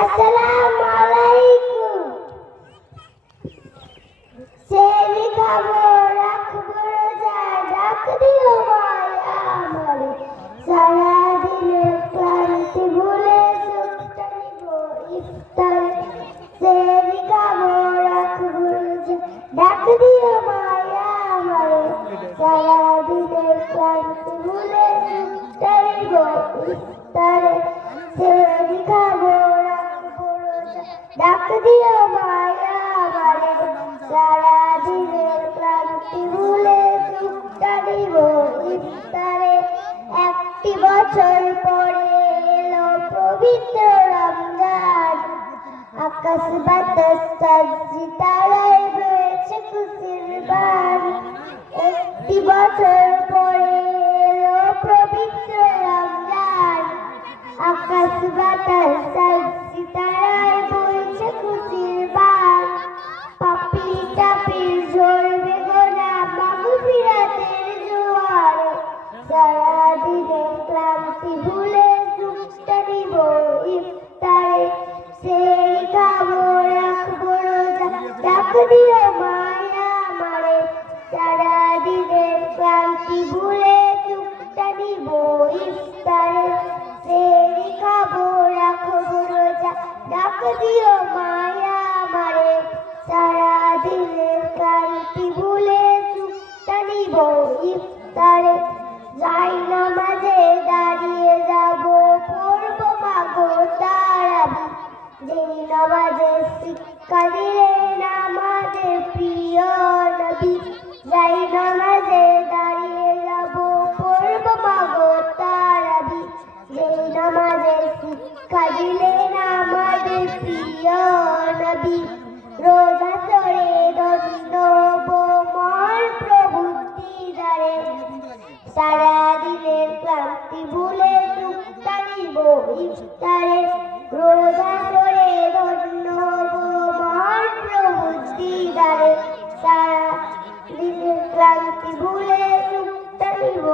আসসালামু আলাইকুম। সেরি খাবো রাখবো রোজা, ডাক দিও মায়া আমারে, সারাদিনের ক্লান্তি ভুলে সুখটা নিব ইফতারে। সেরি খাবো রাখবো রোজা, ডাক দিও মায়া আমারে, সারাদিনের ক্লান্তি ভুলে সুখটা নিব ইফতারে। সেরি খাবো ডাক দিও মায়া আমারে, সারাদিনের ক্লান্তি ভুলে সুখটা নিব ইফতারে। একটি বছর পরে এলো পবিত্র রমজান, আকাশ বাতাস সাজি তারায় রয়েছে খুশির বান। একটি বছর পরে এলো পবিত্র রমজান, আকাশ বাতাস সাজি তারায় বইছে খুশির বান। পাপি তাপির ঝরবে গোনা মাগফিরাতের জোয়ারে, সারাদিনের ক্লান্তি ভুলে সুখটা নিব ইফতারে। সেরি খাবো রাখবো রোজা, ডাক দিও মায়া আমারে, সারাদিনের ক্লান্তি ভুলে সুখটা নিব ইফতারে। সেরি খাবো রাখবো রোজা, ডাক দিও মায়া আমারে, সারাদিনের ক্লান্তি ভুলে সুখটা নিব ইফতারে। যাই নামাজে দাঁড়িয়ে যাব পড়ব মাগো তারাবি, যেই নামাজের শিক্ষা দিলেন আমাদের প্রিয় নবী। যাই নামাজে দাঁড়িয়ে যাব পড়ব মাগো তারাবি, যেই নামাজের শিক্ষা দিলেন আমাদের প্রিয় নবী। রোজা ধরে ধন্য মন প্রভুর দিদারে, সারাদিনের ক্লান্তি ভুলে সুখটা নিব ইফতারে। রোজা ধরে ধন্য মন প্রভুর দিদারে, সারাদিনের ক্লান্তি ভুলে সুখটা নিব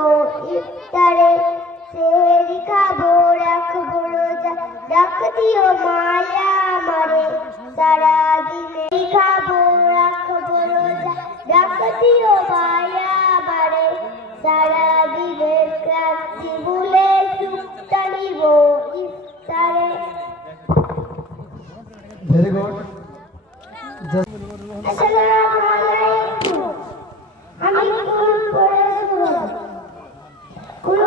ইফতারে। সেরি খাবো রাখবো রোজা, ডাক দিও মায়া আমারে, সারাদিনে খাবো রাখবো রোজা, ডাক দিও মায়া আমারে, সারাদিনের ক্লান্তি ভুলে সুখটা নিব ইফতারে। Very good. আসসালামু আলাইকুম। আমি কুল পড়ে শুরু। কুল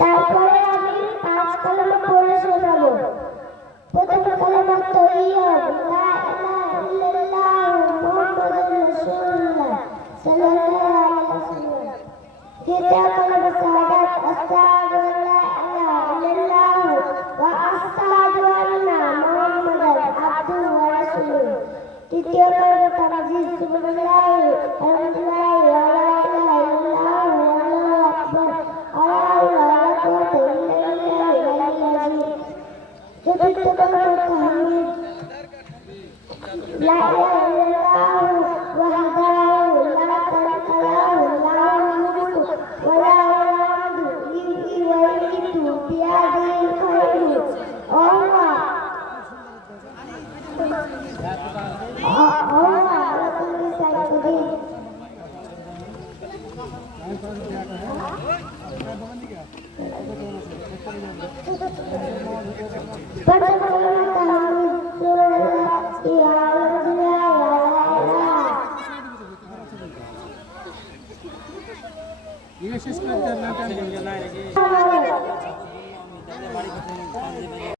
তারপরে আমি 5 কলমা পড়ে শোনাবো। প্রথম কলমা তৈয়ব, লা ইলাহা ইল্লাল্লাহ মুহাম্মাদুর রাসূলুল্লাহ সাল্লাল্লাহু আলাইহি ওয়াসাল্লাম। দ্বিতীয় কলমা শাহাদাত, আশহাদু আল্লা ইলাহা ইল্লাল্লাহ ওয়া আশহাদু আন্না মুহাম্মাদান আবদুহু ওয়া রাসূলুহু। তৃতীয় কলমা তানজিল, সুবহানাল্লাহ আলহামদুলিল্লাহ ওয়া লা ইলাহা ইল্লাল্লাহ ওয়াল্লাহু আকবার, চতুর্থ কলমা তাহমিদ, লা ইলাহা ইল্লাল্লাহ ওয়াহদাহু লা শারীকা লাহু লাহুল মুলকু ওয়া লাহুল হামদু ইহয়ি ওয়া yumiitu বিয়াদিহিল খায়রু ওয়া হুয়া আলা কুল্লি শাইইন কাদির। ये শেষ করতে না